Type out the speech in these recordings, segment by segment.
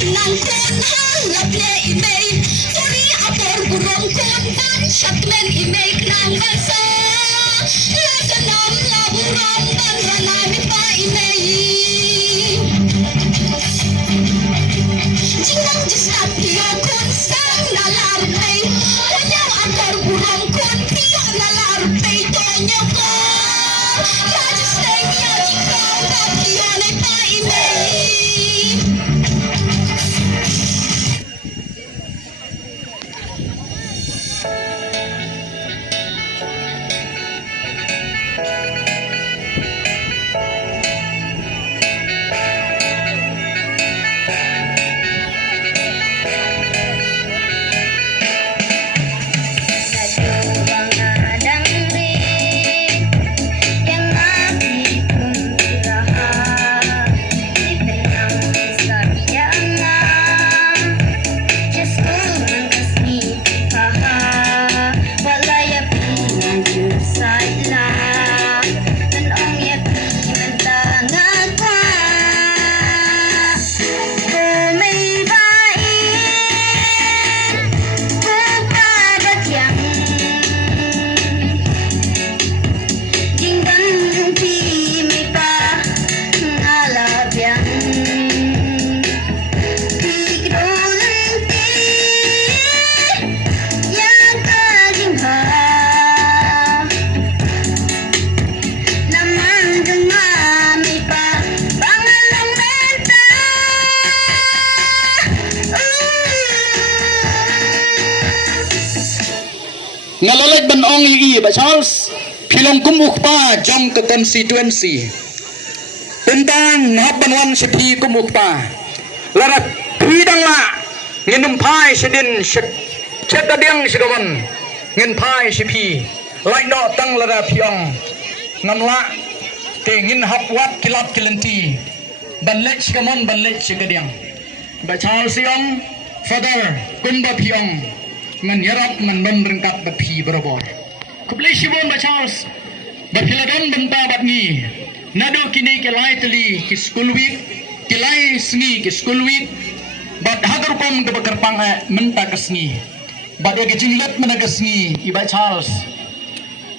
Senang kon halap na imay Sorry apor burong kon ban Syakmen imay knang bansa Lasanam laburang ban ranami pa imay Jingang jisat tiyo kon sang nalarpay Hanyang apor burong kon tiyo nalarpay Tonyo ko Rajis na niya jikaw Bap tiyo na pa imay Ngalalek ban ong ii ba Charles pilong kumuk pa jong ke constituency tentang haban wan sepi kumuk pa larat pidang la ngenum pai sedin cetadeng segawan ngen pai sepi lai no tang lara piong ngamla ke ngin hapwat kilap kilenti ban lech segamon ban lech segadiang ba Charles yong father kumba piong man yarap man merengkap bapi berobor kublai shibon ba Charles ba piladon benta bat ni nado kini ke lai teli ke school week ke lai sngi ke school week bat hagar kom ke bakarpang menta ke sngi bat ke jinglet mana ke sngi iba Charles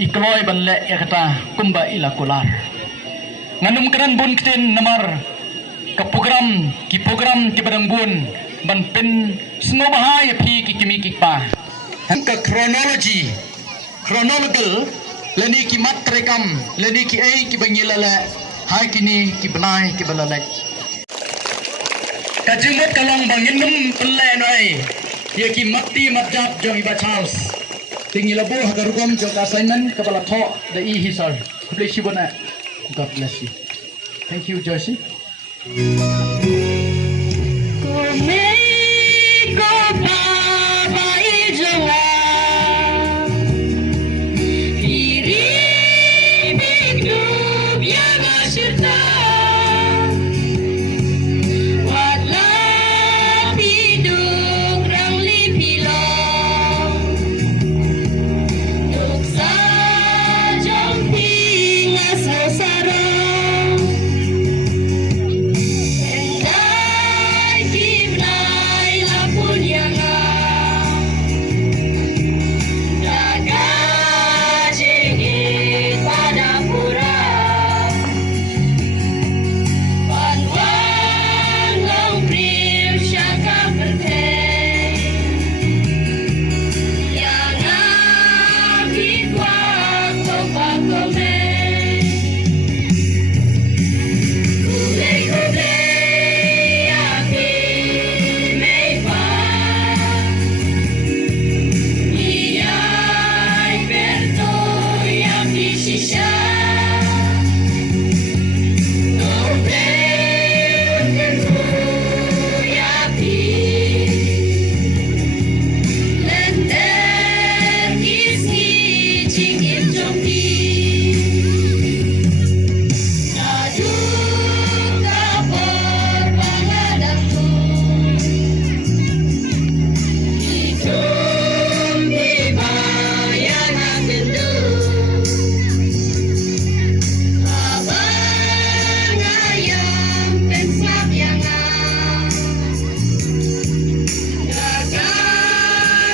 ikloi banle ya kata kumba ila kular nganum keran bun kiten namar ke program ki badang bun ban pen semua bahaya pi kimi pa hangka chronological leni ki mat rekam leni ki ai ki bangilala hai kini ki benai ki balalek kajimot kalong banginum pelle noi ye ki mati matjap jong iba Charles tingilabu hagarukom jong assignment kepala tho da I hisar please bona God bless you. Thank you Joyce.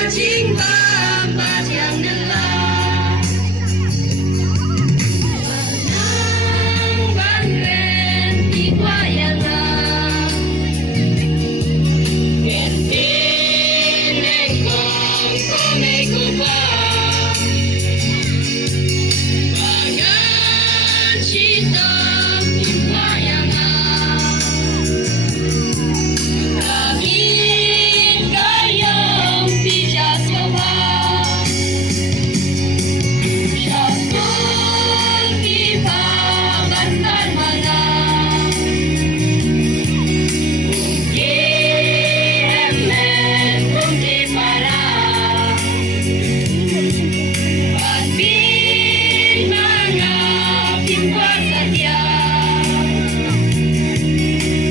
cinta yang lelah Benang bandren di wayangan Gentin engkong kone kubah Bagan cinta di wayangan Langit gayung pijak sobat Syakul pipa bantar mana Ungki emen ungki parah Banbin mangap imbuat setia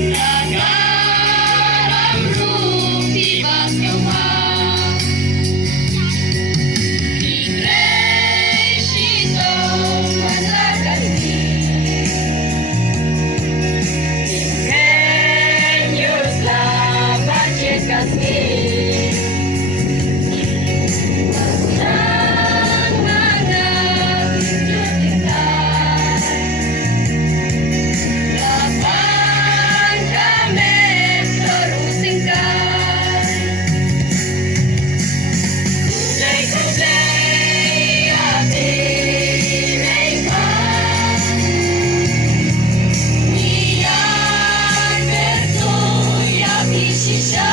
Ragaram rupi basyohan Ingresito managani Ingenius labacet kasih Sang mana juditai Lapan kami terus singkat Kulay-kulay ating naipan Iyan bertuyak isisya